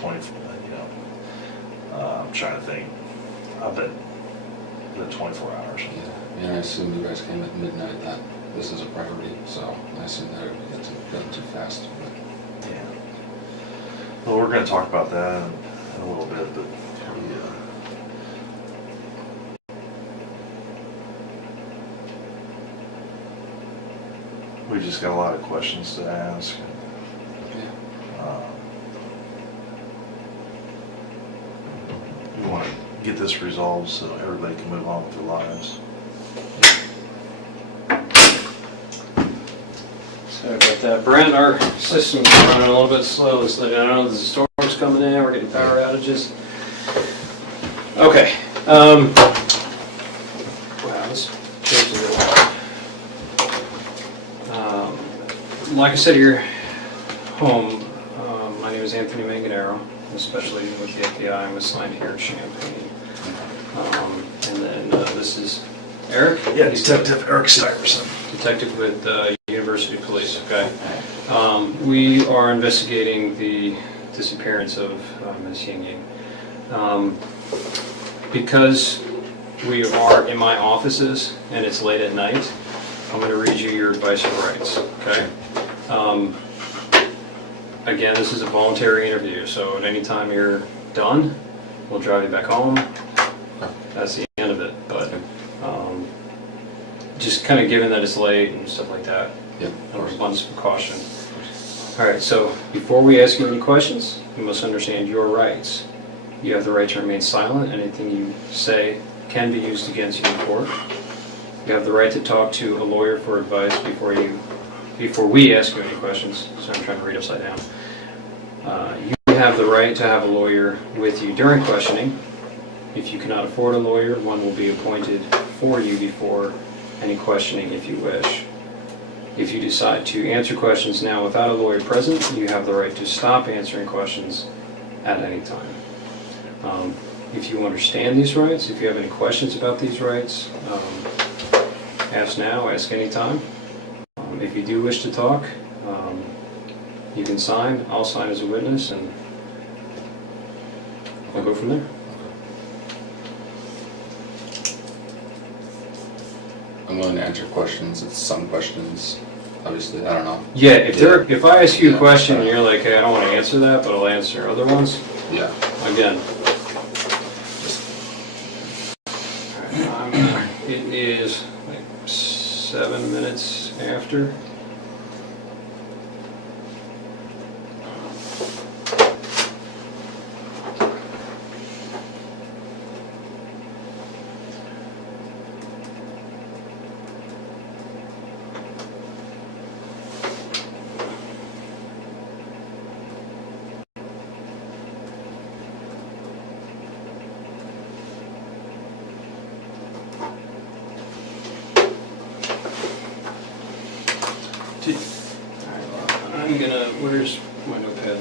24, I'm trying to think. I bet the 24 hours. Yeah, I assume you guys came at midnight, that this is a priority, so I assume that it would get too fast. But. Yeah. Well, we're going to talk about that in a little bit, but we just got a lot of questions to ask. Yeah. We want to get this resolved so everybody can move on with their lives. Sorry about that, Brent. Our system's running a little bit slow. So I don't know if the storm's coming in. We're getting power outages. Okay. Wow, this changes it a lot. Like I said, you're home. My name is Anthony Manganaro. I'm especially with the FBI. I'm assigned here in Champaign. And then this is Eric? Yeah, Detective Eric Stuyvesant. Detective with University Police, okay. We are investigating the disappearance of Ms. Yingying. Because we are in my offices and it's late at night, I'm going to read you your advice of rights, okay? Again, this is a voluntary interview, so at any time you're done, we'll drive you back home. That's the end of it, but just kind of given that it's late and stuff like that, abundance of caution. All right, so before we ask you any questions, you must understand your rights. You have the right to remain silent. Anything you say can be used against you in court. You have the right to talk to a lawyer for advice before we ask you any questions. So I'm trying to read upside down. You have the right to have a lawyer with you during questioning. If you cannot afford a lawyer, one will be appointed for you before any questioning if you wish. If you decide to answer questions now without a lawyer present, you have the right to stop answering questions at any time. If you understand these rights, if you have any questions about these rights, ask now, ask anytime. If you do wish to talk, you can sign. I'll sign as a witness, and we'll go from there. I'm willing to answer questions. It's some questions, obviously, I don't know. Yeah, if I ask you a question and you're like, hey, I don't want to answer that, but I'll answer other ones. Yeah. Again. It is like 7 minutes after. I'm gonna, where's my notepad?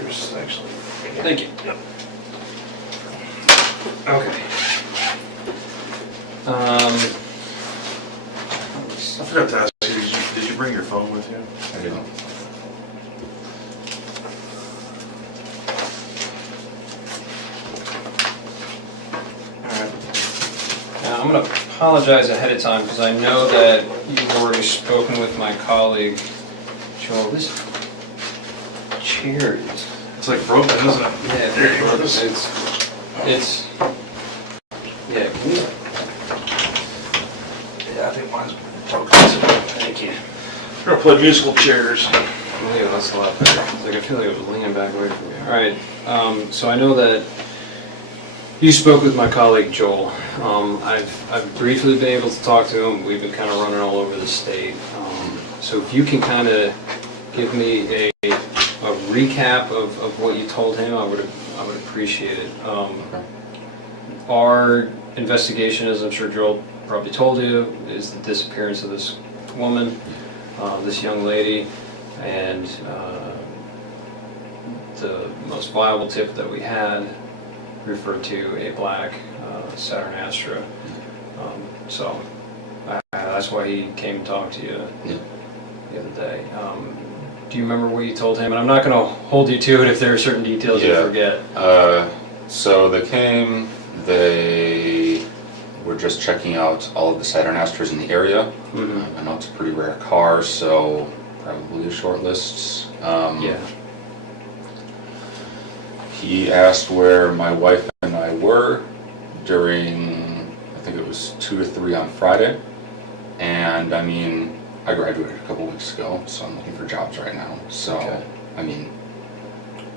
Here's actually. Thank you. Yep. Okay. I forgot to ask you, did you bring your phone with you? I don't know. Now, I'm going to apologize ahead of time because I know that you've already spoken with my colleague, Joel. This chair is... It's like broken, isn't it? Yeah, There you go. it's... Yeah, can you... Yeah, I think mine's broken. Thank you. We're gonna play musical chairs. Yeah, that's a lot better. It's like I feel like I was leaning back away from you. All right, so I know that you spoke with my colleague Joel. I've briefly been able to talk to him. We've been kind of running all over the state. So if you can kind of give me a recap of what you told him, I would appreciate it. Okay. Our investigation, as I'm sure Joel probably told you, is the disappearance of this woman, this young lady, and the most viable tip that we had referred to a black Saturn Astra. So that's why he came to talk to you the other day. Do you remember what you told him? And I'm not going to hold you to it if there are certain details you forget. So they came, they were just checking out all of the Saturn Astros in the area. I know it's a pretty rare car, so probably a short list. Yeah. He asked where my wife and I were during, I think it was 2 or 3 on Friday. And I mean, I graduated a couple weeks ago, so I'm looking for jobs right now. So, Okay. I mean,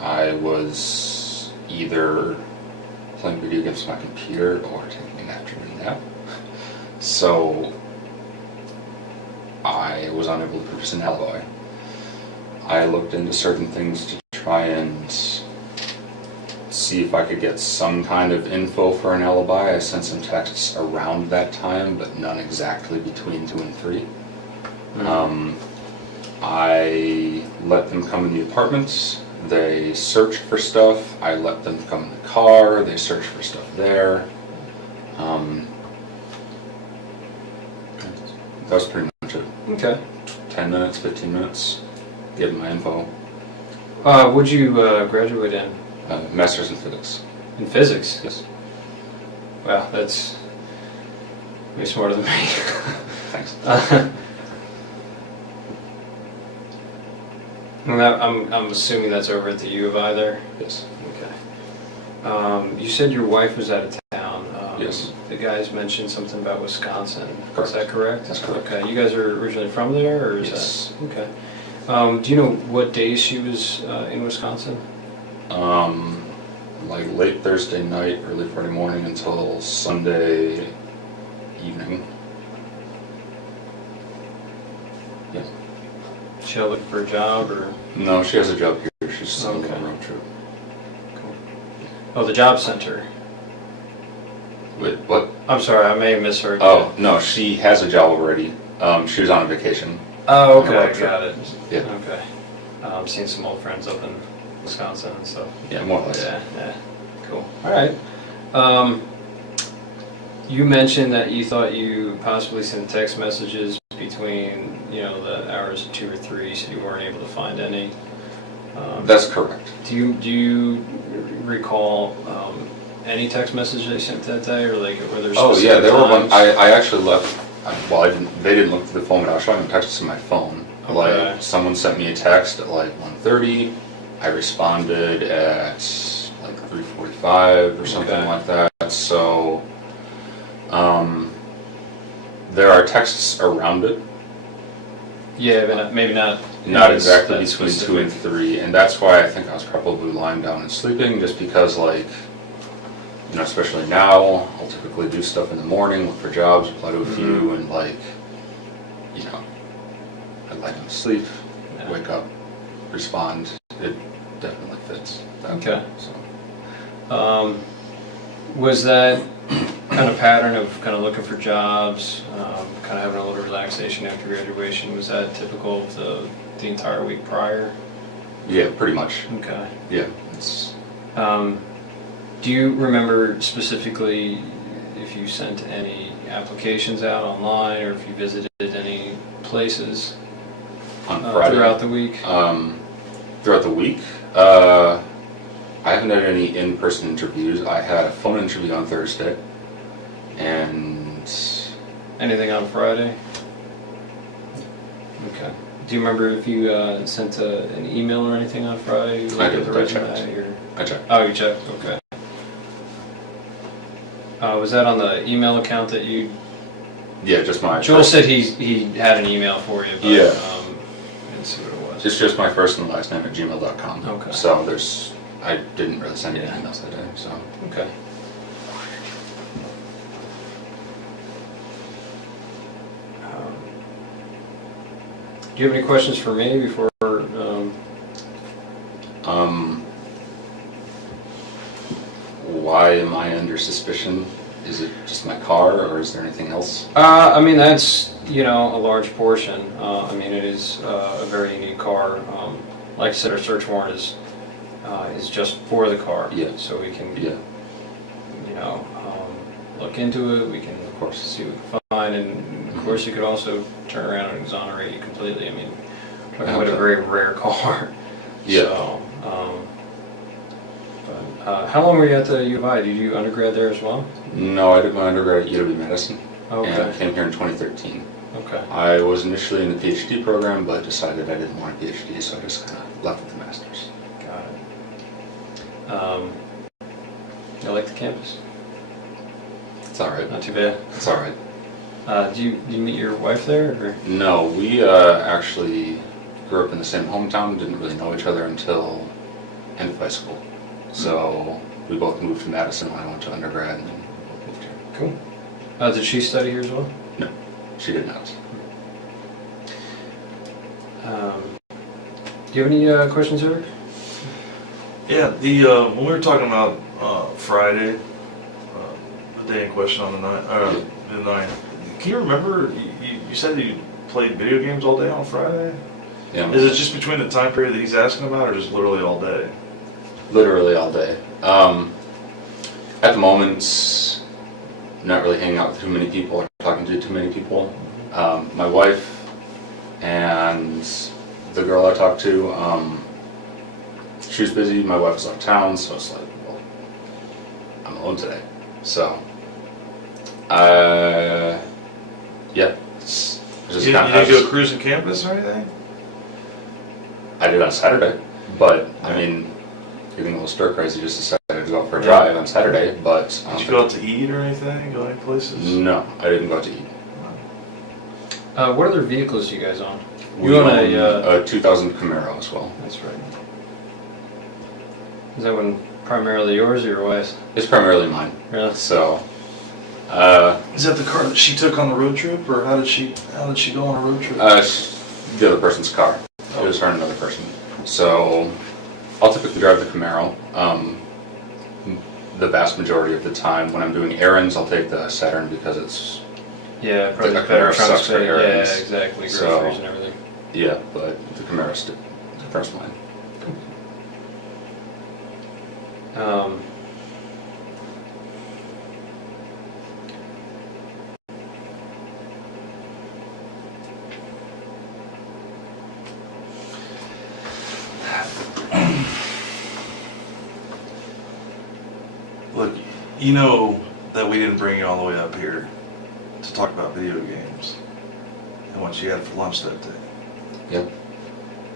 I was either playing video games on my computer or taking an afternoon nap. So, I was unable to produce an alibi. I looked into certain things to try and see if I could get some kind of info for an alibi. I sent some texts around that time, but none exactly between 2 and 3. I let them come in the apartments. They searched for stuff. I let them come in the car. They searched for stuff there. That was pretty much it. Okay. 10 minutes, 15 minutes, give them my info. What'd you graduate in? Master's in physics. In physics? Yes. Wow, that's way smarter than me. Thanks. And I'm assuming that's over at the U of I there? Yes. Okay. You said your wife was out of town. Yes. The guys mentioned something about Wisconsin. Correct. Is that correct? That's correct. Okay. You guys are originally from there, or is Yes. that? Okay. Do you know what days she was in Wisconsin? Like late Thursday night, early Friday morning until Sunday evening. Yeah. She looking for a job, or? No, she has a job here. She's just on a Okay. road trip. Cool. Oh, the job center. Wait, what? I'm sorry, I may have misheard. Oh, no, she has a job already. She was on a vacation. Oh, On a okay, road trip. got it. Yeah. Okay. I'm seeing some old friends up in Wisconsin and stuff. Yeah, more or less. Yeah, cool. All right. You mentioned that you thought you possibly sent text messages between, the hours of 2 or 3, so you weren't able to find any. That's correct. Do you recall any text messages they sent that day, or like were there? Oh yeah, specific there were one. times? I actually left. Well, I didn't. They didn't look through the phone, but I was showing them texts on my phone. Okay. Like someone sent me a text at like 1:30. I responded at like 3:45 or something Okay. like that. So, there are texts around it. Yeah, but maybe not. Not exactly that between specific. 2 and 3, and that's why I think I was probably lying down and sleeping, just because, like, especially now, I'll typically do stuff in the morning, look for jobs, apply to a few, and, like, I lie down to sleep, Yeah. wake up, respond. It definitely fits. That Okay. way, so. Was that kind of pattern of kind of looking for jobs, kind of having a little relaxation after graduation, was that typical of the entire week prior? Yeah, pretty much. Okay. Yeah, it's. Do you remember specifically if you sent any applications out online, or if you visited any places On Friday. throughout the week? Throughout the week, I haven't had any in-person interviews. I had a phone interview on Thursday, and Anything on Friday? Okay. Do you remember if you sent an email or anything on Friday? I did, with the I resume, checked. or- I checked. Oh, you checked, okay. Was that on the email account that you... Yeah, just my. Joel said he had an email for you, but Yeah. I didn't see what it was. It's just my first and last name at gmail.com. Okay. So I didn't really send any Yeah. emails that day, so. Okay. Do you have any questions for me before... Why am I under suspicion? Is it just my car, or is there anything else? I mean, that's, a large portion. I mean, it is a very unique car. Like I said, our search warrant is just for the car. Yeah. So we can, Yeah, look into it, we can, of course. see what we can find, and of course, you could also turn around and exonerate you completely. I mean, But a very rare car. Yeah. So, how long were you at the U of I? Did you do undergrad there as well? No, I did my undergrad at UW-Madison, Okay. and I came here in 2013. Okay. I was initially in the PhD program, but decided I didn't want a PhD, so I just kind of left with the master's. Got it. I like the campus. It's all right. Not too bad. It's all right. Do you meet your wife there? Or? No, we actually grew up in the same hometown. Didn't really know each other until end of high school. So we both moved to Madison when I went to undergrad, and then moved here. Cool. Did she study here as well? No, she did not. Do you have any questions, Eric? Yeah, when we were talking about Friday, the day in question on the 9th, can you remember, you said you played video games all day on Friday? Yeah. Is it just between the time period that he's asking about, or just literally all day? Literally all day. At the moment, not really hanging out with too many people or talking to too many people. My wife and the girl I talked to, she was busy, my wife was out of town, so it's like, well, I'm alone today. So, yeah. It's just You kinda- didn't go cruising campus or anything? I did on Saturday, but I mean, getting a little stir crazy, just decided to go out for a drive on Saturday, but... Did you go out to eat or anything? Go any places? No, I didn't go out to eat. What other vehicles do you guys own? We own a 2000 Camaro as well. That's right. Is that one primarily yours or your wife's? It's primarily mine. Really? So, Is that the car that she took on the road trip, or how did she go on a road trip? the other person's car. It was her and another person. So, I'll typically drive the Camaro. The vast majority of the time when I'm doing errands, I'll take the Saturn because it's... Yeah, probably The better Camaro trunk sucks for space. Yeah, errands. exactly. Groceries So- and everything. Yeah, but the Camaro's the first mine. Look, you know that we didn't bring you all the way up here to talk about video games and what you had for lunch that day. Yep.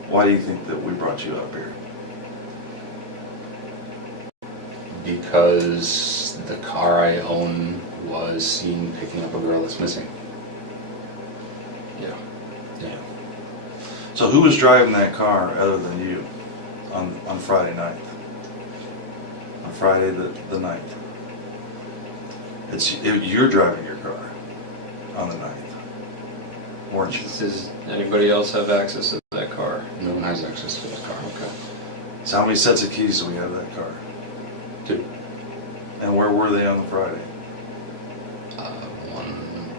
Why do you think that we brought you up here? Because the car I own was seen picking up a girl that's missing. Yeah. Yeah. So who was driving that car other than you on Friday night? On Friday the 9th. You're driving your car on the 9th, weren't you? Does anybody else have access to that car? No one has access to that car. Okay. So how many sets of keys do we have to that car? 2. And where were they on the Friday? One,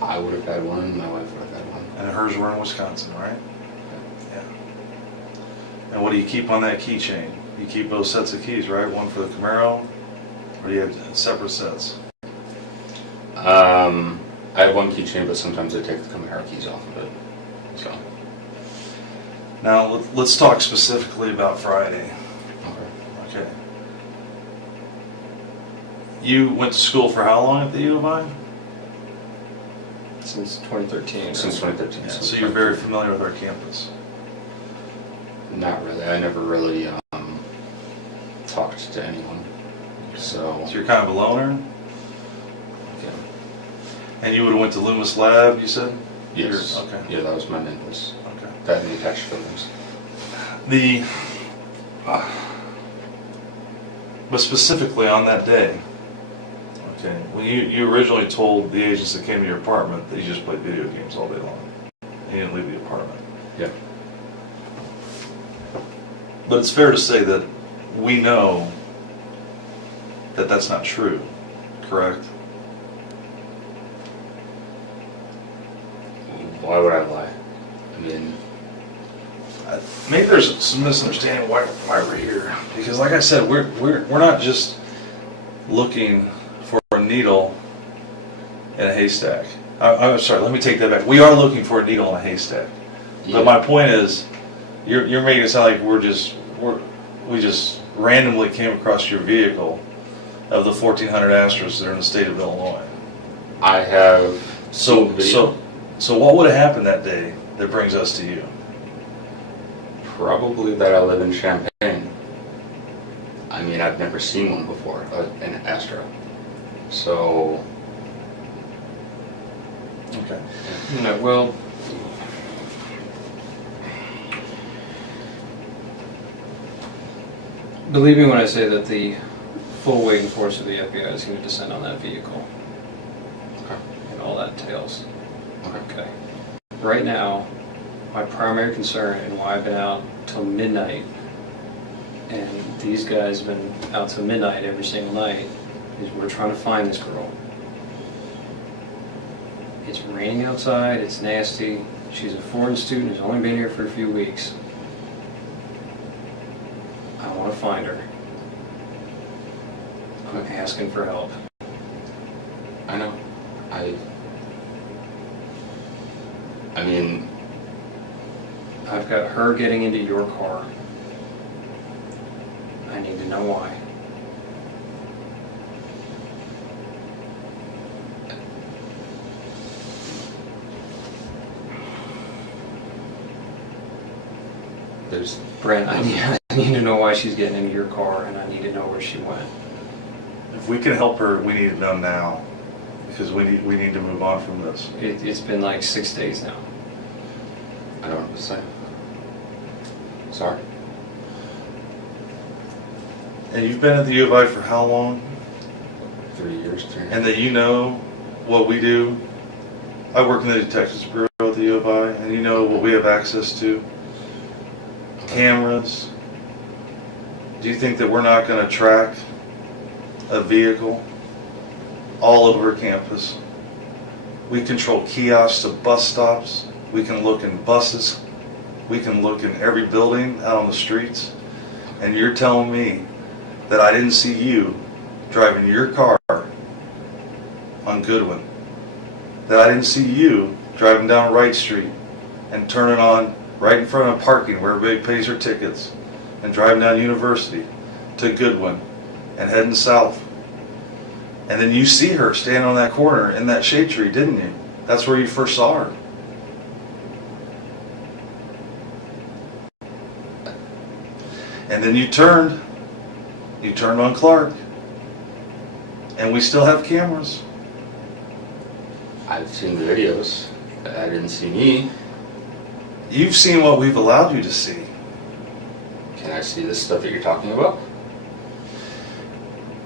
I would have had one, my wife would have had one. And hers were in Wisconsin, right? Yeah. And what do you keep on that keychain? You keep both sets of keys, right? One for the Camaro, or do you have separate sets? I have one keychain, but sometimes I take the Camaro keys off of it. So, Now let's talk specifically about Friday. okay. Okay. You went to school for how long at the U of I? Since 2013. Since 2013. Yeah, since so you're very familiar with our campus. Not really. I never really talked to anyone. So So, you're kind of a loner? Okay. And you would have went to Loomis Lab, you said? yes. Okay. Yeah, that was my main place. Okay. That and the attached buildings. But specifically on that day, okay, when you originally told the agents that came to your apartment that you just played video games all day long, and you didn't leave the apartment. Yeah. But it's fair to say that we know that that's not true, correct? Why would I lie? I mean, Maybe there's some misunderstanding why we're here. Because like I said, we're not just looking for a needle in a haystack. I'm sorry, let me take that back. We are looking for a needle in a haystack. Yeah. But my point is, you're making it sound like we just randomly came across your vehicle of the 1,400 Astros that are in the state of Illinois. I have So, seen video. so what would have happened that day that brings us to you? Probably that I live in Champaign. I mean, I've never seen one before, an Astro. So, Okay. No, well, believe me when I say that the full weight and force of the FBI is going to descend on that vehicle okay. and all that entails. Okay. Okay. Right now, my primary concern and why I've been out till midnight, and these guys have been out till midnight every single night, is we're trying to find this girl. It's raining outside, it's nasty. She's a foreign student who's only been here for a few weeks. I want to find her. I'm asking for help. I know. I mean, I've got her getting into your car. I need to know why. there's Brent, I need to know why she's getting into your car, and I need to know where she went. If we can help her, we need it done now, because we need to move on from this. It's been like 6 days now. I don't know what to say. Sorry. And you've been at the U of I for how long? 3 years, 3 And that you know what we do. I work in the Detectives Bureau at the U of I, and you know what we have access to. Cameras. Do you think that we're not going to track a vehicle all over campus? We control kiosks of bus stops. We can look in buses. We can look in every building out on the streets. And you're telling me that I didn't see you driving your car on Goodwin, that I didn't see you driving down Wright Street and turning on right in front of parking where everybody pays their tickets, and driving down University to Goodwin and heading south. And then you see her standing on that corner in that shade tree, didn't you? That's where you first saw her. And then you turned on Clark. And we still have cameras. I've seen the videos. I didn't see me. You've seen what we've allowed you to see. Can I see this stuff that you're talking about?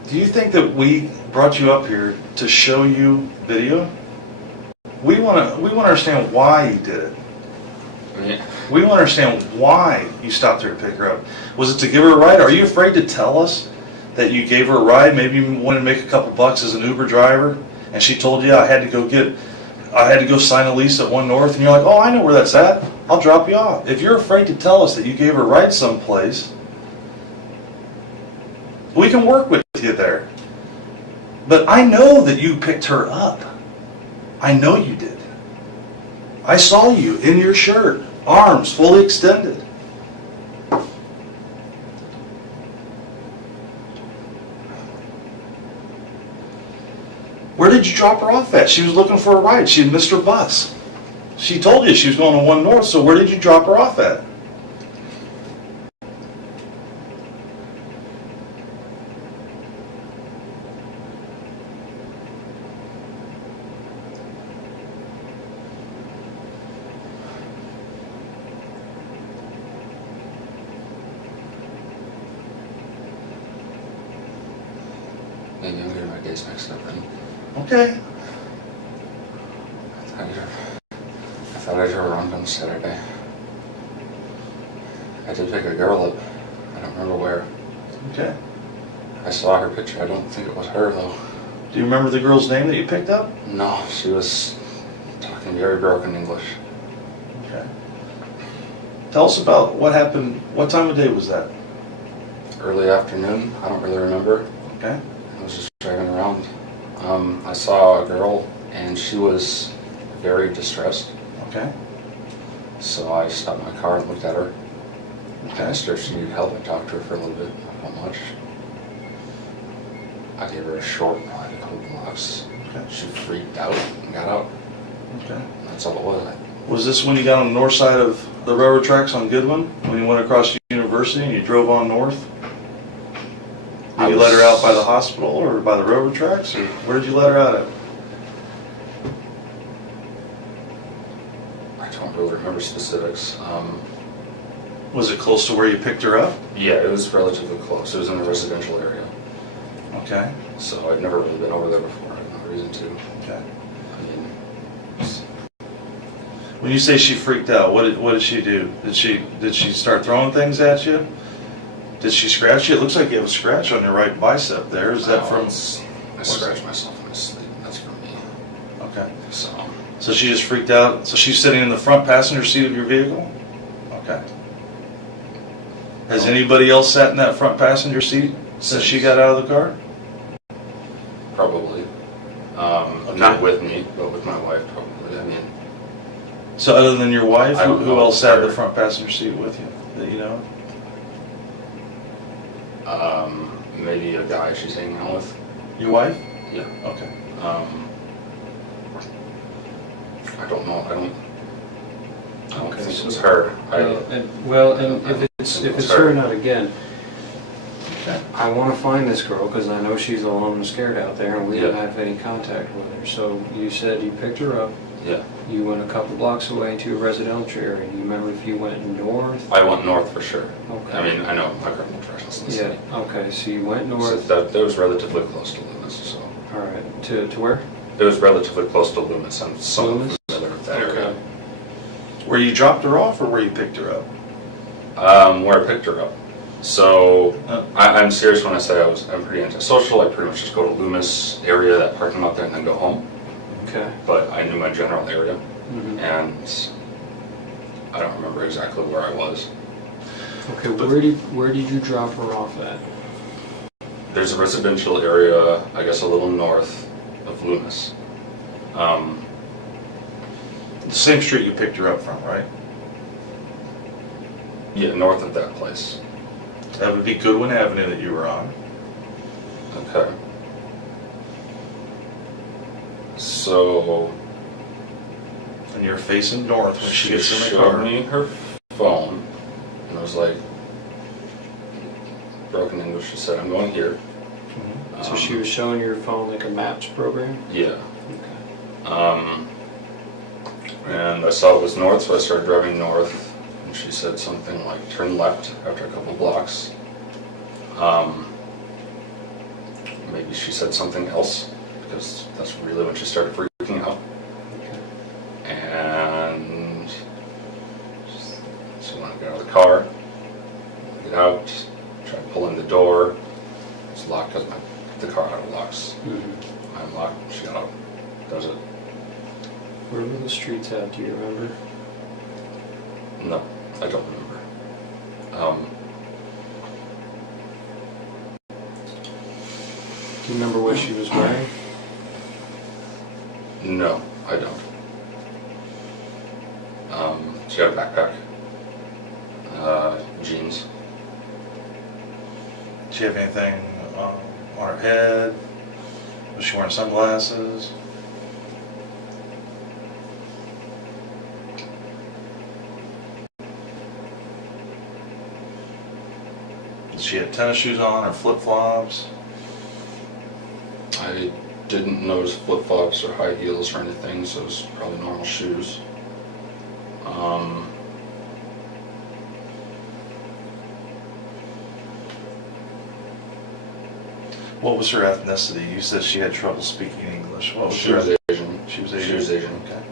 Do you think that we brought you up here to show you video? We want to understand why you did it. Yeah. We want to understand why you stopped her to pick her up. Was it to give her a ride? Are you afraid to tell us that you gave her a ride? Maybe you wanted to make a couple bucks as an Uber driver, and she told you I had to go sign a lease at One North, and you're like, oh, I know where that's at. I'll drop you off. If you're afraid to tell us that you gave her a ride someplace, we can work with you there. But I know that you picked her up. I know you did. I saw you in your shirt, arms fully extended. Where did you drop her off at? She was looking for a ride. She had missed her bus. She told you she was going to One North, so where did you drop her off at? Maybe I'm getting my days mixed up then. Okay. I thought I drove around on Saturday. I did pick a girl up. I don't remember where. Okay. I saw her picture. I don't think it was her though. Do you remember the girl's name that you picked up? No, she was talking very broken English. Okay. Tell us about what happened. What time of day was that? Early afternoon. I don't really remember. Okay. I was just driving around. I saw a girl and she was very distressed. Okay. So I stopped my car and looked at her. I Okay. asked her if she needed help. I talked to her for a little bit, not much. I gave her a short, like a couple blocks. Okay. She freaked out and got out. Okay. That's all it was. Was this when you got on the north side of the railroad tracks on Goodwin? When you went across University and you drove on north? Did you let her out by the hospital or by the railroad tracks? Or where did you let her out at? I don't really remember specifics. Was it close to where you picked her up? Yeah, it was relatively close. It was in a residential area. Okay. So I'd never really been over there before. I had no reason to. Okay. I mean, When you say she freaked out, what did she do? Did she start throwing things at you? Did she scratch you? It looks like you have a scratch on your right bicep there. Is that from? I scratched myself in my sleep. That's from me. Okay. So she just freaked out. So she's sitting in the front passenger seat of your vehicle? Okay. Has anybody else sat in that front passenger seat since she got out of the car? probably. Not with me, but with my wife probably. I mean, So other than your wife, I don't who know else sat in the her. front passenger seat with you that you know? maybe a guy she's hanging out with. Your wife? Yeah. Okay. I don't know. I don't Okay, think so- it was her. And if it's her, not again, Okay. I want to find this girl because I know she's alone and scared out there, and we don't Yeah. have any contact with her. So you said you picked her up. Yeah. You went a couple blocks away into a residential area. You remember if you went north? I went north for sure. Okay. I mean, I know my criminal directions in the Yeah. city. Okay. So you went So north. that was relatively close to Loomis. So All right. To where? it was relatively close to Loomis. I'm somewhat Loomis? familiar with that area. Where you dropped her off or where you picked her up? Where I picked her up. So Oh. I'm serious when I say I'm pretty antisocial. I pretty much just go to Loomis area, that parking lot there, and then go home. Okay. But I knew my general area, Mhm. and I don't remember exactly where I was. Okay. Where did you drop her off at? There's a residential area, I guess, a little north of Loomis. The same street you picked her up from, right? Yeah, north of that place. That would be Goodwin Avenue that you were on. Okay. So And you're facing north when she gets in the showed car. me her phone, and I was like, broken English. She said, "I'm going here." Mhm. So she was showing your phone like a maps program? Yeah. Okay. And I saw it was north, so I started driving north. And she said something like, "Turn left after a couple blocks." Maybe she said something else, because that's really when she started freaking out. Okay. And so when I got out of the car, get out, try pulling the door. It's locked because the car had locks. Mhm. I unlocked, she got out. That was it. Where were the streets at? Do you remember? No, I don't remember. Do you remember what she was wearing? No, I don't. She had a backpack, jeans. Did she have anything on her head? Was she wearing sunglasses? Did she have tennis shoes on or flip-flops? I didn't notice flip-flops or high heels or anything, so it was probably normal shoes. What was her ethnicity? You said she had trouble speaking English. What was She her was eth- Asian. She was Asian. She was Asian. Okay.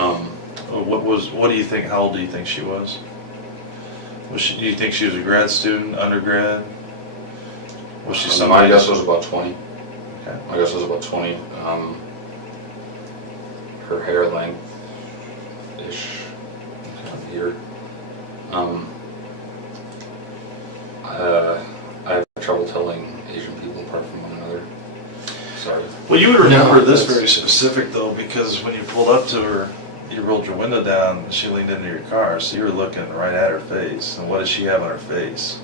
Um, What do you think? How old do you think she was? Do you think she was a grad student, undergrad? Was she my somebody? guess was about 20. Okay. My guess was about 20. Her hair length-ish here. I have trouble telling Asian people apart from one another. Sorry. Well, you would remember No, this that's- very specific though, because when you pulled up to her, you rolled your window down and she leaned into your car, so you were looking right at her face. And what does she have on her face?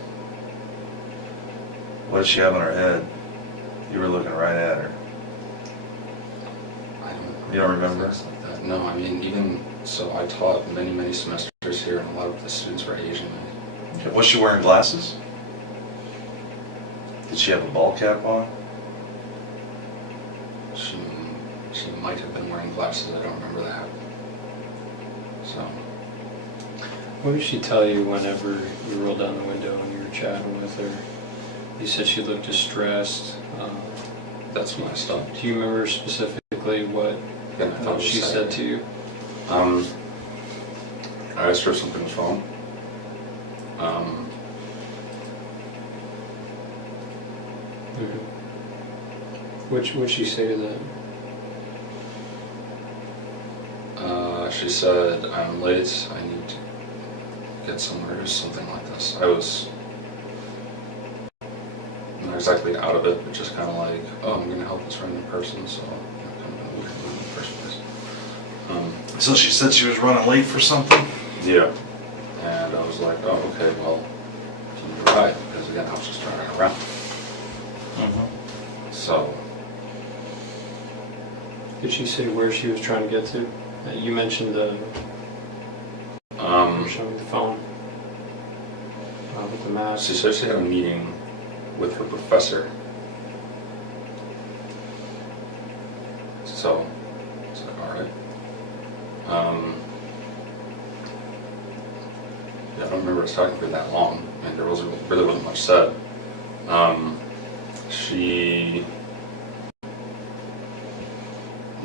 What does she have on her head? You were looking right at her. You don't remember? Things like that. No, I mean, even so, I taught many semesters here, and a lot of the students were Asian. Was she wearing glasses? Did she have a ball cap on? She might have been wearing glasses. I don't remember that. So. What did she tell you whenever you rolled down the window and you were chatting with her? You said she looked distressed. That's when I stopped. Do you remember specifically what she said to you? I asked her if something was wrong. What'd she say to that? She said, "I'm late. I need to get somewhere," or something like this. I was not exactly out of it, but just kind of like, "Oh, I'm going to help this random person," so I'm kind of in the first place. So she said she was running late for something? Yeah. And I was like, "Oh, okay, well, can you ride?" Because again, I was just driving around. So. Did she say where she was trying to get to? You mentioned the showing the phone with the map. She said she had a meeting with her professor. So, it's like, all right. Yeah, I don't remember us talking for that long. I mean, there really wasn't much said. She,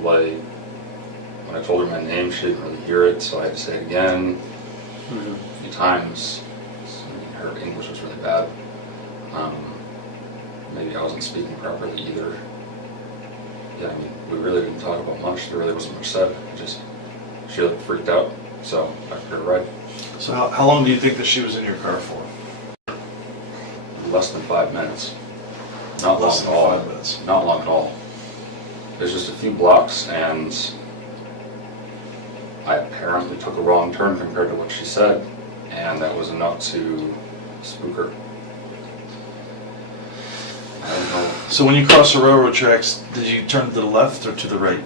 like, when I told her my name, she didn't really hear it, so I had to say it again a few times. So, I mean, her English was really bad. Maybe I wasn't speaking properly either. Yeah, I mean, we really didn't talk about much. There really wasn't much said. She looked freaked out, so I took her a ride. So how long do you think that she was in your car for? Less than 5 minutes. Not long Less at than all. 5 minutes. Not long at all. There's just a few blocks, and I apparently took a wrong turn compared to what she said, and that was enough to spook her. I don't know. So when you crossed the railroad tracks, did you turn to the left or to the right?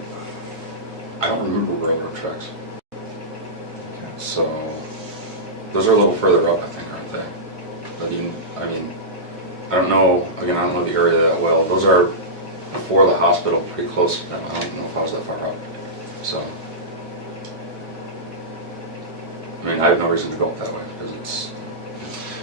I don't remember railroad tracks. So those are a little further up, I think, aren't they? But I mean, I don't know. Again, I don't know the area that well. Those are before the hospital, pretty close. I don't know if I was that far up. So, I mean, I have no reason to go up that way because it's.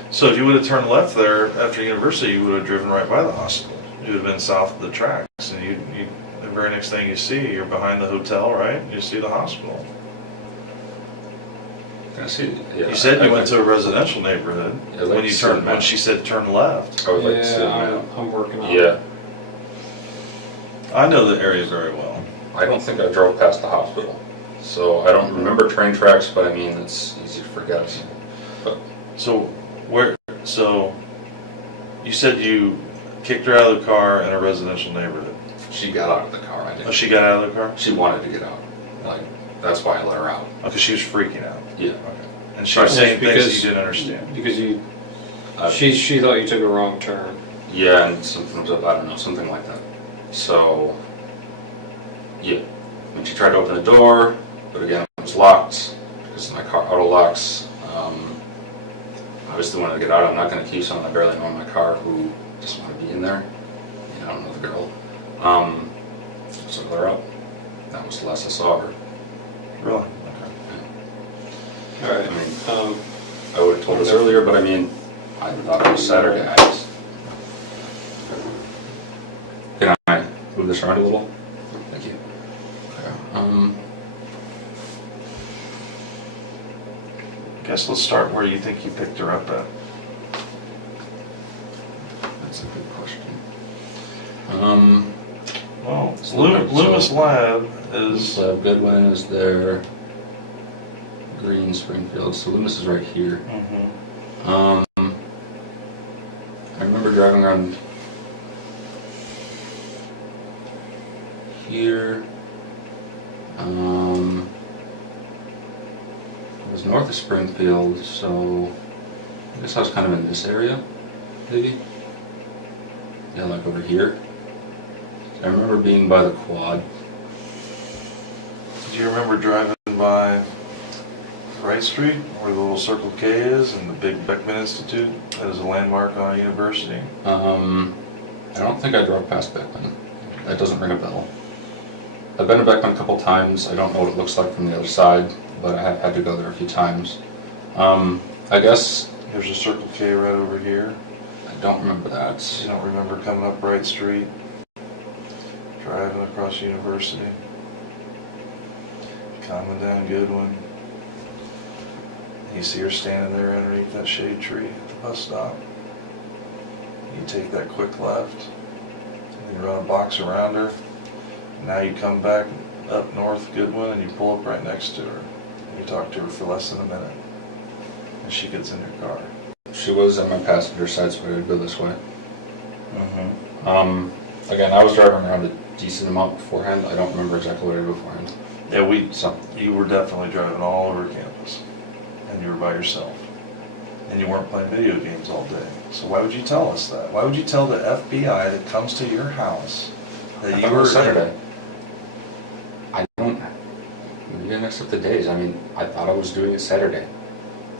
So if you would have turned left there after university, you would have driven right by the hospital. You would have been south of the tracks, and you the very next thing you see, you're behind the hotel, right? You see the hospital. I see. Yeah, You said you went to a residential neighborhood Yeah, I'd like when to you see the turned when map. she said turn left. I would like to see the Yeah, map. I'm working on Yeah, it. I know the area very well. I don't think I drove past the hospital, so I don't remember train tracks. But I mean, it's easy to forget. But So So you said you kicked her out of the car in a residential neighborhood. she got out of the car. I Oh, didn't. she got out of the car? She wanted to get out. Like that's why I let her out. Oh, because she was freaking out. Yeah. Okay. And she was saying things that you didn't understand. Because you, Uh, she thought you took a wrong turn. Yeah, and something was up. I don't know, something like that. So, yeah. When she tried to open the door, but again it was locked because my car auto locks. Obviously wanted to get out. I'm not going to keep someone I barely know in my car who just want to be in there. You know, I don't know the girl. So I let her up. That was the last I saw her. Really? All right. I mean, I would have told us earlier, but I mean, I thought it was Saturday. Can I move this around a little? Thank you. I guess let's start where you think you picked her up at. That's a good question. Well, So- Loomis Lab is. So Goodwin is there. Green, Springfield. So Loomis is right here. Mhm. I remember driving around here. was north of Springfield, so I guess I was kind of in this area, maybe. Yeah, like over here. I remember being by the quad. Do you remember driving by Wright Street, where the little Circle K is, and the big Beckman Institute? That is a landmark on a university. I don't think I drove past Beckman. That doesn't ring a bell. I've been to Beckman a couple times. I don't know what it looks like from the other side, but I have had to go there a few times. I guess... There's a Circle K right over here. I don't remember that. You don't remember coming up Wright Street, driving across University, coming down Goodwin. You see her standing there underneath that shade tree at the bus stop. You take that quick left, and you run a box around her. Now you come back up North Goodwin and you pull up right next to her. And you talk to her for less than a minute. And she gets in your car. She was at my passenger side, so I would go this way. Mm-hmm. Again, I was driving around a decent amount beforehand. I don't remember exactly what I did beforehand. Yeah, you were definitely driving all over campus. And you were by yourself. And you weren't playing video games all day. So why would you tell us that? Why would you tell the FBI that comes to your house that you were... Saturday. I don't... You didn't accept the days. I mean, I thought I was doing it Saturday.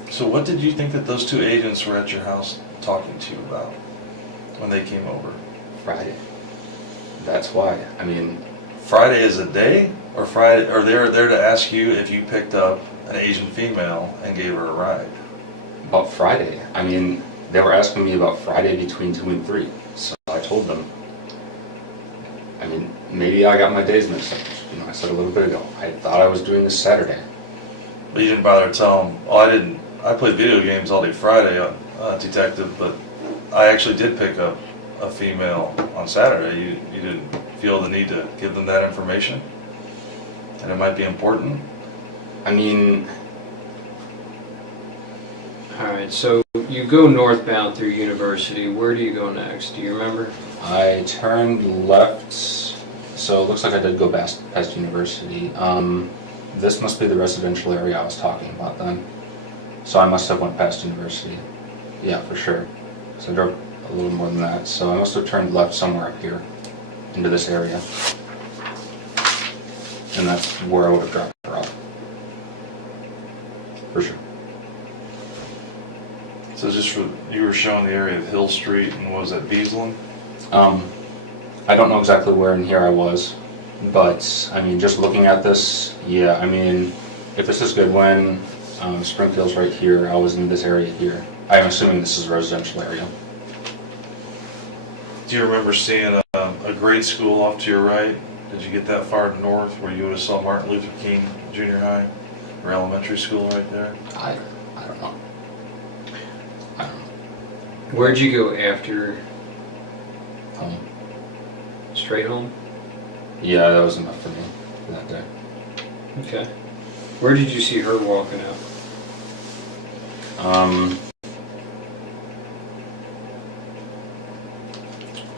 So what did you think that those two agents were at your house talking to you about when they came over? Friday. That's why. I mean... Friday is a day? Or Friday? Or they're there to ask you if you picked up an Asian female and gave her a ride? About Friday. I mean, they were asking me about Friday between 2 and 3. So I told them. I mean, maybe I got my days mixed up. You know, I said a little bit ago. I thought I was doing this Saturday. But you didn't bother to tell them, oh, I didn't. I played video games all day Friday, detective, but I actually did pick up a female on Saturday. You didn't feel the need to give them that information? And it might be important? I mean... Alright, so you go northbound through University. Where do you go next? Do you remember? I turned left, so it looks like I did go past University. This must be the residential area I was talking about then. So I must have went past University. Yeah, for sure. So I drove a little more than that. So I must have turned left somewhere up here into this area. And that's where I would have dropped her off. For sure. So just for, you were showing the area of Hill Street and was that Beaslin? I don't know exactly where in here I was, but I mean, just looking at this, yeah, I mean, if this is Goodwin, Springfield's right here, I was in this area here. I'm assuming this is a residential area. Do you remember seeing a grade school off to your right? Did you get that far north where you would have saw Martin Luther King Junior High or elementary school right there? I don't know. I don't know. Where'd you go after? Home. Straight home? Yeah, that was enough for me for that day. Okay. Where did you see her walking out?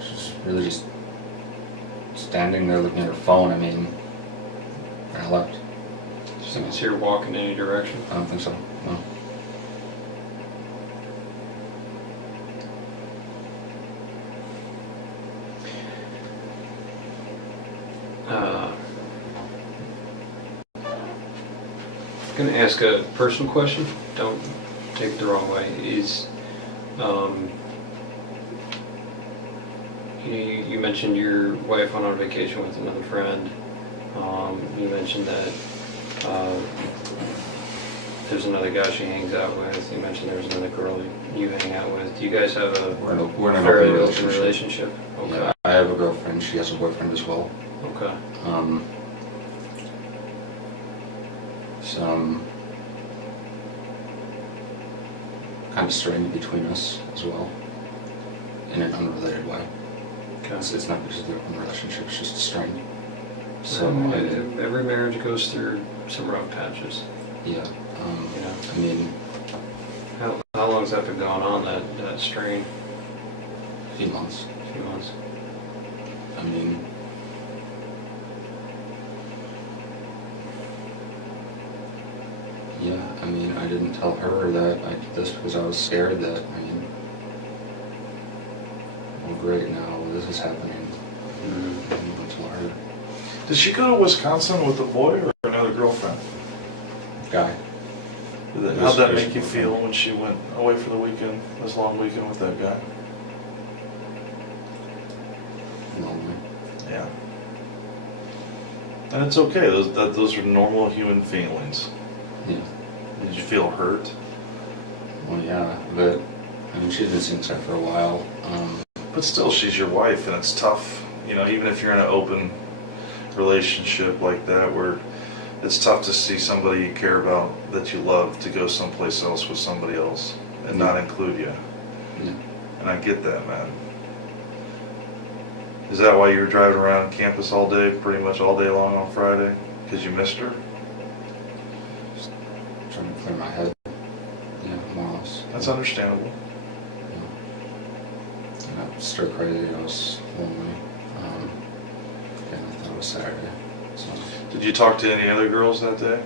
She's really just standing there looking at her phone. I mean, when I left. So you can see her walk in any direction? I don't think so, no. I'm going to ask a personal question. Don't take it the wrong way. You mentioned your wife went on vacation with another friend. You mentioned that there's another guy she hangs out with. You mentioned there's another girl you hang out with. Do you guys have a We're in an fairly open open relationship? Okay. Yeah, I have a girlfriend. She has a boyfriend as well. Okay. Some kind of strain between us as well, in an unrelated way. Okay. It's not because of the open relationship, it's just a strain. So, every marriage goes through some rough patches. yeah, Yeah. I mean, How long's that been going on, that strain? a few months. A few months. I mean, Yeah, I mean, I didn't tell her that I did this because I was scared that, I mean, well, great, now this is happening. I didn't tell her. Did she go to Wisconsin with a boy or another girlfriend? Guy. How'd that make you feel when she went away for the weekend, this long weekend with that guy? Lonely. Yeah. And it's okay, those are normal human feelings. Yeah. Did you feel hurt? Well, yeah, but, I mean, she's been seeing Seth for a while. But still, she's your wife, and it's tough, you know, even if you're in an open relationship like that, where it's tough to see somebody you care about, that you love, to go someplace else with somebody else and not include you. Yeah. And I get that, man. Is that why you were driving around campus all day, pretty much all day long on Friday? Because you missed her? Just trying to clear my head. Yeah, more or less. That's understandable. Yeah. I was stir crazy, I was lonely. And I thought it was Saturday. So, Did you talk to any other girls that day?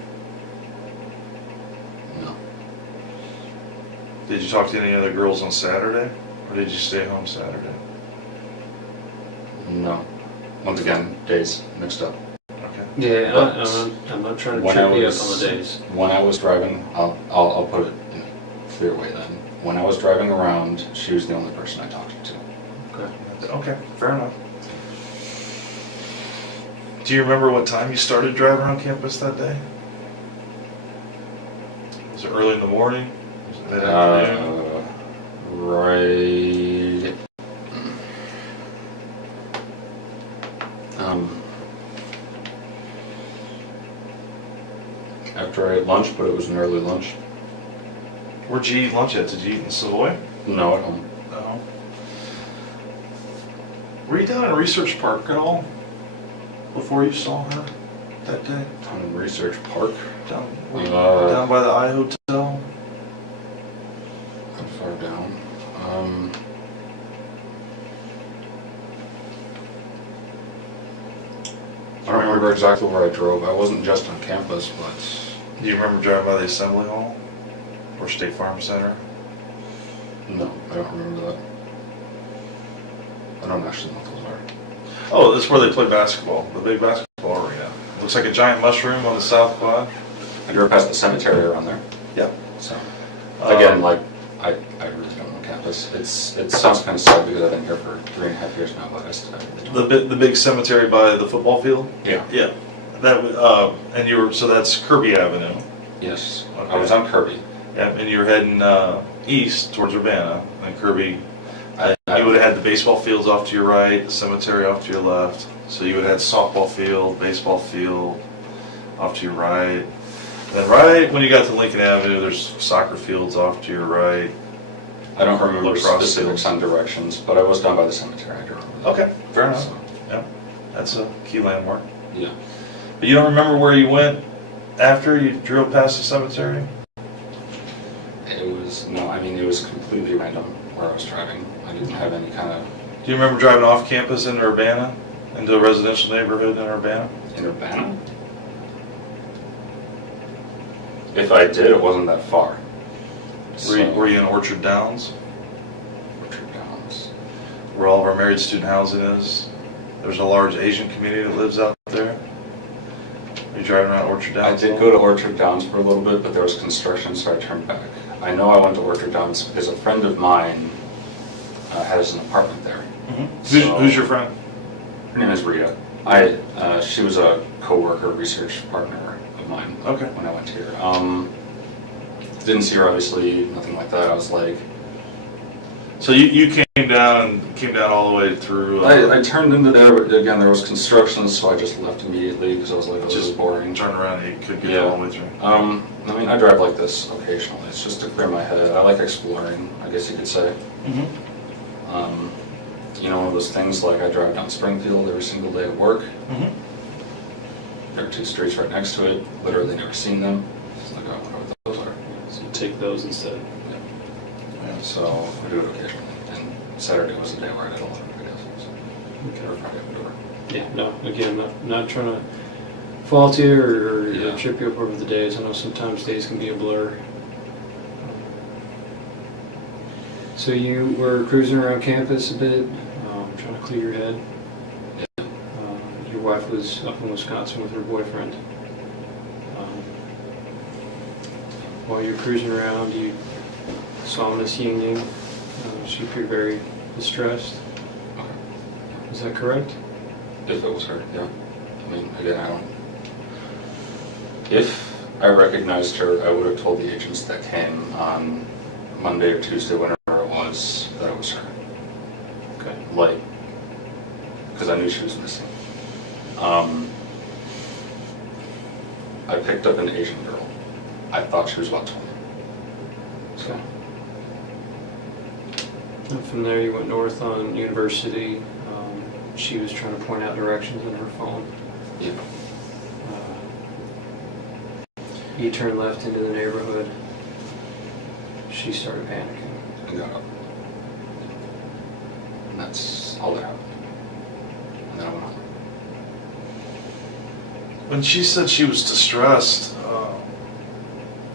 no. Did you talk to any other girls on Saturday? Or did you stay home Saturday? No. Once again, days mixed up. Okay. Yeah, But I'm not trying to when I trip you up was- on the days. When I was driving, I'll put it in a clear way then. When I was driving around, she was the only person I talked to. Okay. Okay, fair enough. Do you remember what time you started driving around campus that day? Was it early in the morning? Was it mid-afternoon? Right. After I ate lunch, but it was an early lunch. Where'd you eat lunch at? Did you eat in Savoy? No, at home. No. Were you down in Research Park at all before you saw her that day? On Research Park. Down by the I Hotel? How far down? I don't remember exactly where I drove. I wasn't just on campus, but Do you remember driving by the Assembly Hall? Or State Farm Center? no, I don't remember that. I don't actually know what those are. Oh, that's where they play basketball, the big basketball arena. Looks like a giant mushroom on the south quad. I drove past the cemetery around there. Yeah. So, again, like, I really don't know campus. It sounds kind of sad because I've been here for 3.5 years now, but I really don't. The big cemetery by the football field? Yeah. Yeah. And you were, so that's Kirby Avenue. Yes. Okay. I was on Kirby. Yeah, and you were heading east towards Urbana, and Kirby, I you would have had the baseball fields off to your right, the cemetery off to your left. So you would have had softball field, baseball field off to your right. Then right when you got to Lincoln Avenue, there's soccer fields off to your right. I don't remember Lacrosse specifics fields. on directions, but I was down by the cemetery. I do remember that. Okay, fair enough. So, Yeah, that's a key landmark. yeah. But you don't remember where you went after you drove past the cemetery? It was completely random where I was driving. I didn't have any kind of... Do you remember driving off campus into Urbana, into a residential neighborhood in Urbana? In Urbana? If I did, it wasn't that far. Were you in Orchard Downs, Orchard Downs. where all of our married student housing is? There's a large Asian community that lives out there. Are you driving around Orchard I Downs? did go to Orchard Downs for a little bit, but there was construction, so I turned back. I know I went to Orchard Downs because a friend of mine has an apartment there. Mm-hmm. Who's your friend? Her name is Rita. She was a co-worker, research partner of mine. Okay. When I went here. Didn't see her, obviously, nothing like that. I was like... So you came down all the way through... I turned into there, but again, there was construction, so I just left immediately because I was like, oh, this is boring. Turn around and you could get Yeah. all the way through. I drive like this occasionally. It's just to clear my head. I like exploring, I guess you could say. Mm-hmm. One of those things like I drive down Springfield every single day at work. Mm-hmm. There are 2 streets right next to it. Literally never seen them. It's like, I wonder what those are. So you take those instead. Yeah, so I do it occasionally. And Saturday was the day where I did a lot of videos. So. Okay. Or Friday, whatever. Yeah, no, again, not trying to fault you or Yeah. trip you up over the days. I know sometimes days can be a blur. So you were cruising around campus a bit, trying to clear your head. Yeah. Your wife was up in Wisconsin with her boyfriend. While you were cruising around, you saw Miss Yingying. She appeared very distressed. Okay. Is that correct? If it was her, yeah. I mean, again, I don't. If I recognized her, I would have told the agents that came on Monday or Tuesday, whenever it was, that it was her. Okay. Like, because I knew she was missing. I picked up an Asian girl. I thought she was about 20. Okay. And from there, you went north on University. She was trying to point out directions on her phone. Yeah. You turned left into the neighborhood. She started panicking. And got up. And that's all that happened. And then I went on. When she said she was distressed,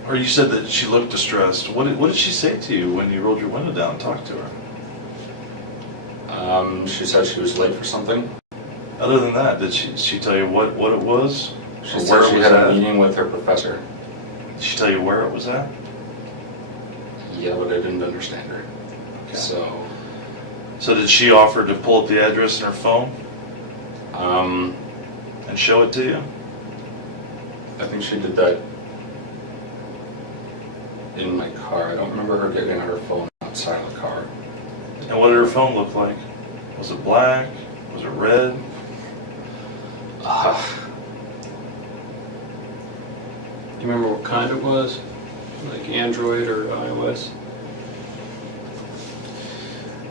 or you said that she looked distressed, what did she say to you when you rolled your window down and talked to her? She said she was late for something. Other than that, did she tell you what it was? She Or said where it she was had at? a meeting with her professor. Did she tell you where it was at? Yeah, but I didn't understand her. Okay. So, did she offer to pull up the address in her phone um, and show it to you? I think she did that in my car. I don't remember her getting her phone outside of the car. And what did her phone look like? Was it black? Was it red? Do you remember what kind it was? Like Android or iOS?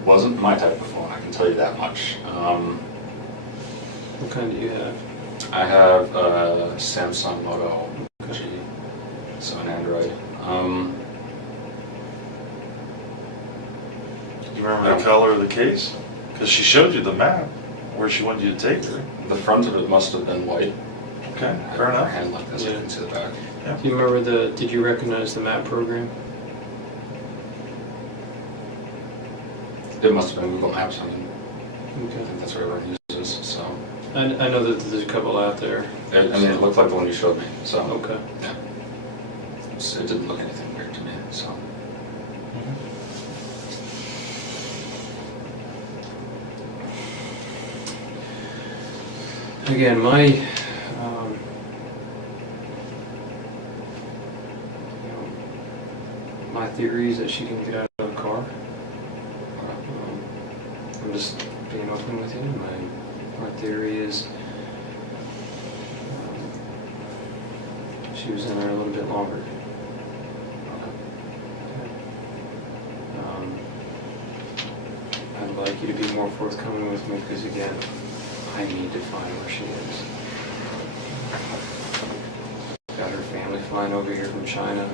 Wasn't my type of phone, I can tell you that much. What kind do you have? I have a Samsung Moto G, so an Android. You remember the color of the case? Because she showed you the map where she wanted you to take her. The front of it must have been white. Okay, I had fair my enough. hand like this, I Yeah. can see the back. Do you remember did you recognize the map program? It must have been Google Maps. I mean, I Okay. think that's what everyone uses. So, I know that there's a couple out there. it looked like the one you showed me. So, Okay. yeah, it didn't look anything weird to me. So, Again, my my theory is that she can get out of the car. I'm just being open with you. My theory is she was in there a little bit longer. I'd like you to be more forthcoming with me because, again, I need to find where she is. Got her family flying over here from China.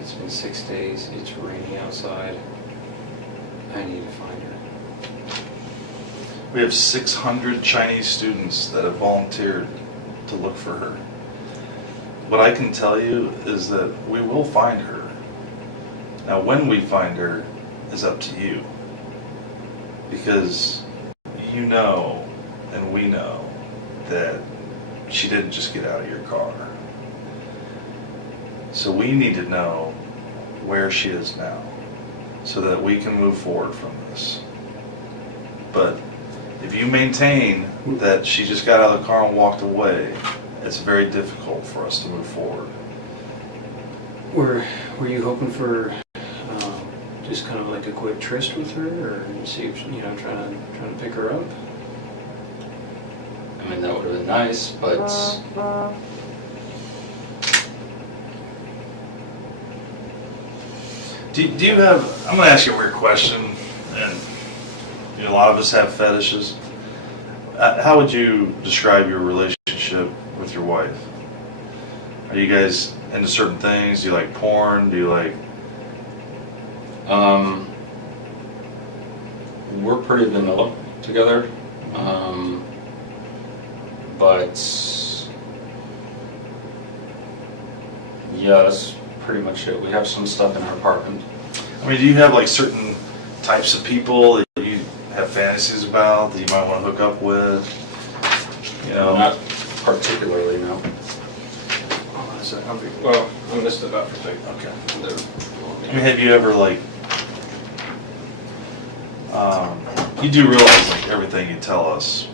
It's been 6 days. It's raining outside. I need to find her. We have 600 Chinese students that have volunteered to look for her. What I can tell you is that we will find her. Now, when we find her is up to you. Because you know, and we know, that she didn't just get out of your car. So we need to know where she is now, so that we can move forward from this. But if you maintain that she just got out of the car and walked away, it's very difficult for us to move forward. Were you hoping for just kind of like a quick tryst with her, or see if trying to pick her up? I mean, that would have been nice, but Do you have, I'm going to ask you a weird question, and a lot of us have fetishes. How would you describe your relationship with your wife? Are you guys into certain things? Do you like porn? Do you like... we're pretty vanilla together. But Yeah, that's pretty much it. We have some stuff in our apartment. I mean, do you have like certain types of people that you have fantasies about that you might want to hook up with? You know, Not particularly, no. Well, I missed it about for a second. okay. There. I mean, have you ever like, you do realize like everything you tell us,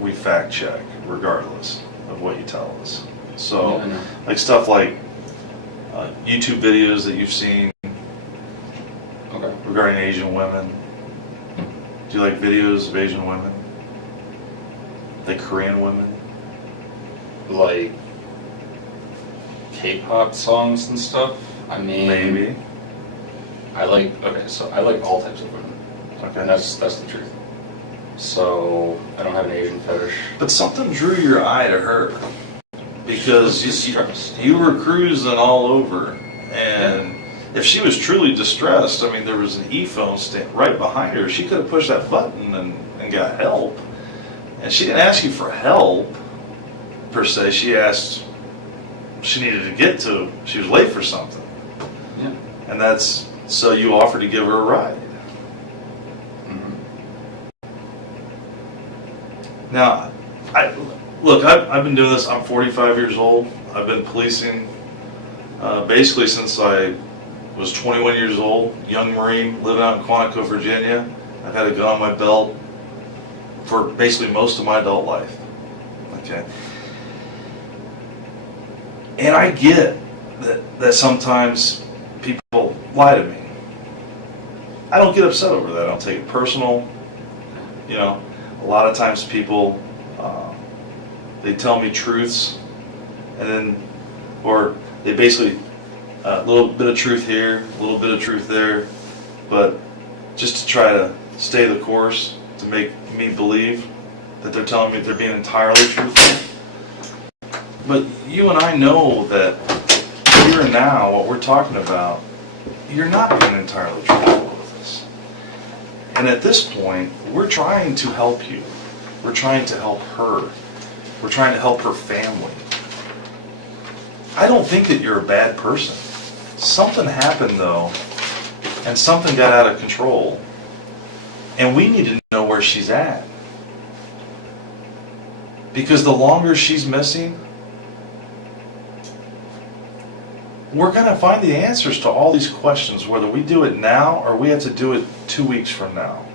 we fact check regardless of what you tell us. So, Yeah, I know. like stuff like YouTube videos that you've seen Okay. regarding Asian women. Do you like videos of Asian women? Like Korean women? Like K-pop songs and stuff? I mean, Maybe. I like all types of women. Okay. And that's the truth. So I don't have an Asian fetish. But something drew your eye to her because Distressed. you were cruising all over, and if she was truly distressed, I mean, there was an e-phone stand right behind her. She could have pushed that button and got help. And she didn't ask you for help per se. She asked. She needed to get to. She was late for something, Yeah. and that's so you offered to give her a ride. Mm-hmm. Now, I've been doing this. I'm 45 years old. I've been policing basically since I was 21 years old. Young Marine, living out in Quantico, Virginia. I've had a gun on my belt for basically most of my adult life. Okay. And I get that sometimes people lie to me. I don't get upset over that. I don't take it personal. You know, a lot of times people, they tell me truths, and then, or they basically, a little bit of truth here, a little bit of truth there, but just to try to stay the course, to make me believe that they're telling me they're being entirely truthful. But you and I know that here and now, what we're talking about, you're not being entirely truthful with us. And at this point, we're trying to help you. We're trying to help her. We're trying to help her family. I don't think that you're a bad person. Something happened though, and something got out of control. And we need to know where she's at. Because the longer she's missing, we're going to find the answers to all these questions, whether we do it now or we have to do it 2 weeks from now.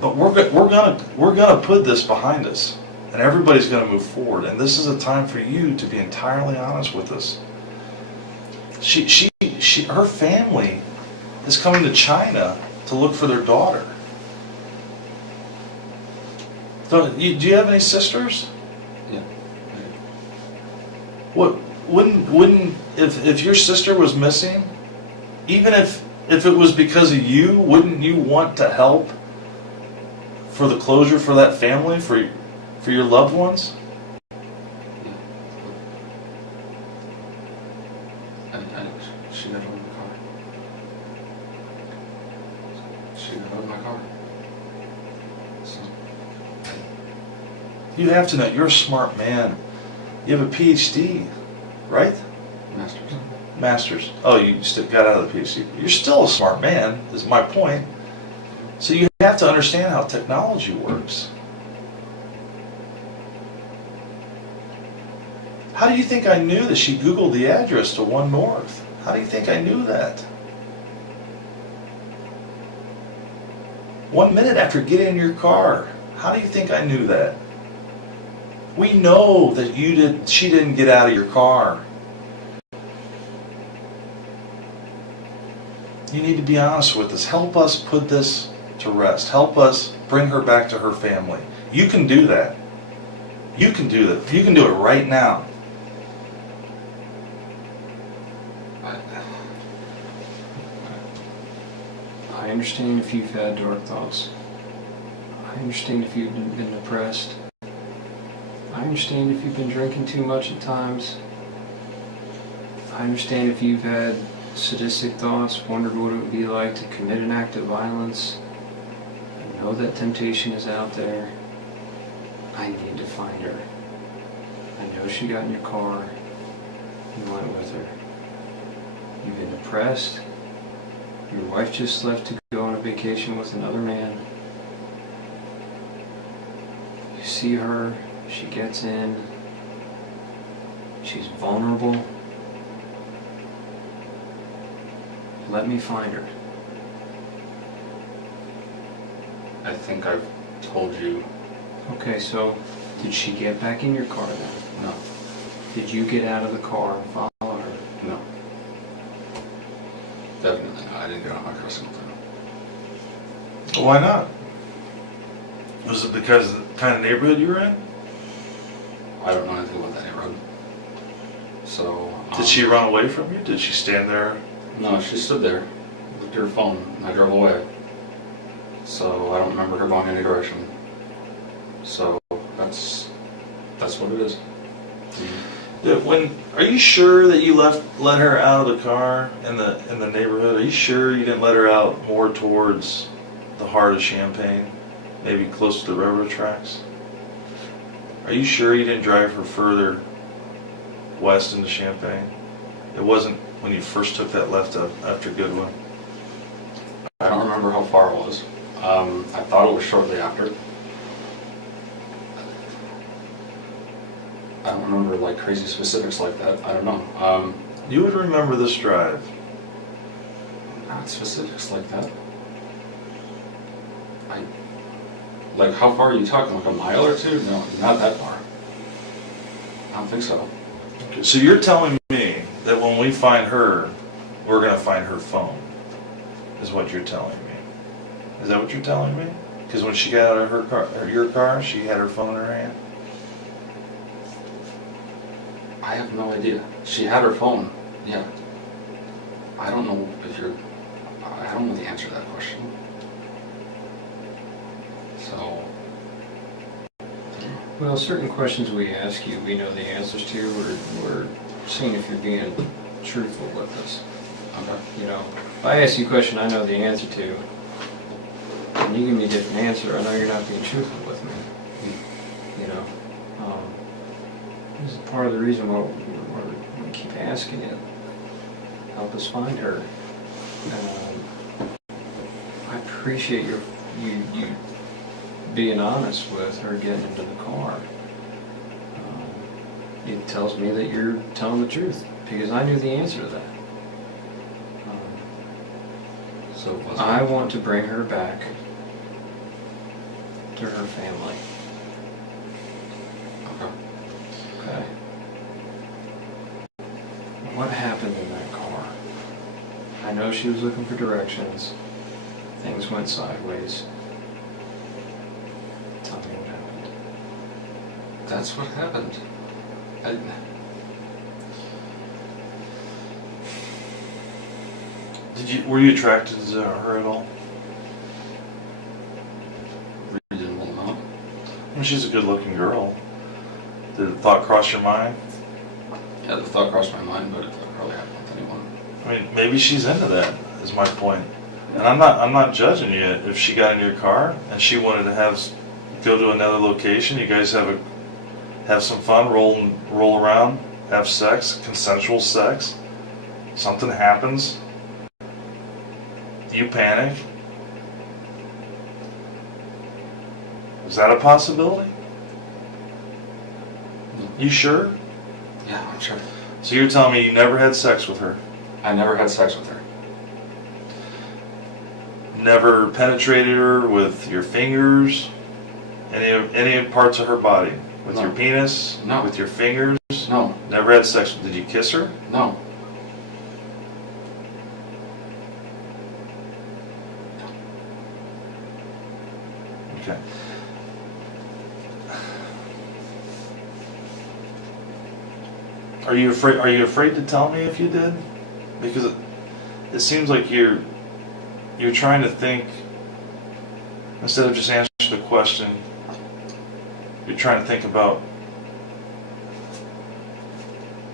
But we're gonna put this behind us, and everybody's going to move forward. And this is a time for you to be entirely honest with us. Her family is coming to China to look for their daughter. Do you have any sisters? Yeah. What wouldn't if your sister was missing, even if it was because of you, wouldn't you want to help for the closure for that family, for your loved ones? She got out of my car. She got out of my car. So, You have to know, you're a smart man. You have a PhD, right? Masters. Master's. Oh, you got out of the PhD. You're still a smart man, is my point. So you have to understand how technology works. How do you think I knew that she Googled the address to 1 North? How do you think I knew that? 1 minute after getting in your car. How do you think I knew that? We know that she didn't get out of your car. You need to be honest with us. Help us put this to rest. Help us bring her back to her family. You can do that. You can do that. You can do it right now. I understand if you've had dark thoughts. I understand if you've been depressed. I understand if you've been drinking too much at times. I understand if you've had sadistic thoughts, wondered what it would be like to commit an act of violence. I know that temptation is out there. I need to find her. I know she got in your car. You went with her. You've been depressed. Your wife just left to go on a vacation with another man. You see her, she gets in, she's vulnerable. Let me find her. I think I've told you. Okay, so did she get back in your car then? No. Did you get out of the car and follow her? No. Definitely not. I didn't get on my car single time. Why not? Was it because of the kind of neighborhood you were in? I don't know anything about that neighborhood. So. Did she run away from you? Did she stand there? No, she stood there, looked at her phone, and I drove away. So I don't remember her going any direction. So that's what it is. Are you sure that you let her out of the car in the neighborhood? Are you sure you didn't let her out more towards the heart of Champaign, maybe close to the railroad tracks? Are you sure you didn't drive her further west into Champaign? It wasn't when you first took that left up after Goodwin. I don't remember how far it was. I thought it was shortly after. I don't remember like crazy specifics like that. I don't know. You would remember this drive. Not specifics like that. Like how far are you talking? Like a mile or two? No, not that far. I don't think so. Okay, so you're telling me that when we find her, we're going to find her phone, is what you're telling me. Is that what you're telling me? Because when she got out of her car, or your car, she had her phone in her hand? I have no idea. She had her phone, yeah. I don't know the answer to that question. So. Well, certain questions we ask you, we know the answers to. We're seeing if you're being truthful with us. Okay. You know, if I ask you a question I know the answer to, and you give me a different answer, I know you're not being truthful with me. You know, this is part of the reason why we keep asking it. Help us find her. I appreciate you being honest with her getting into the car. It tells me that you're telling the truth because I knew the answer to that. So I want to bring her back to her family. Okay. Okay. What happened in that car? I know she was looking for directions. Things went sideways. Tell me what happened. That's what happened. Were you attracted to her at all? Reasonable amount. I mean, she's a good-looking girl. Did the thought cross your mind? Yeah, the thought crossed my mind, but it probably happened with anyone. I mean, maybe she's into that, is my point. And I'm not judging you if she got in your car and she wanted to go to another location. You guys have some fun, roll around, have sex, consensual sex. Something happens. You panic. Is that a possibility? You sure? Yeah, I'm sure. So you're telling me you never had sex with her? I never had sex with her. Never penetrated her with your fingers? Any parts of her body? With your penis? No. With your fingers? No. Never had sex. Did you kiss her? No. Okay. Are you afraid to tell me if you did? Because it seems like you're trying to think instead of just answering the question. You're trying to think about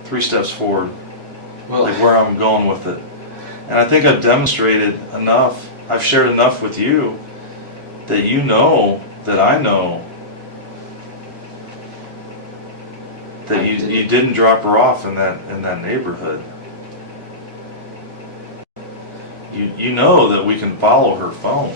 3 steps forward, Well, like where I'm going with it. And I think I've demonstrated enough. I've shared enough with you that you know that I know that you didn't drop her off in that neighborhood. You know that we can follow her phone.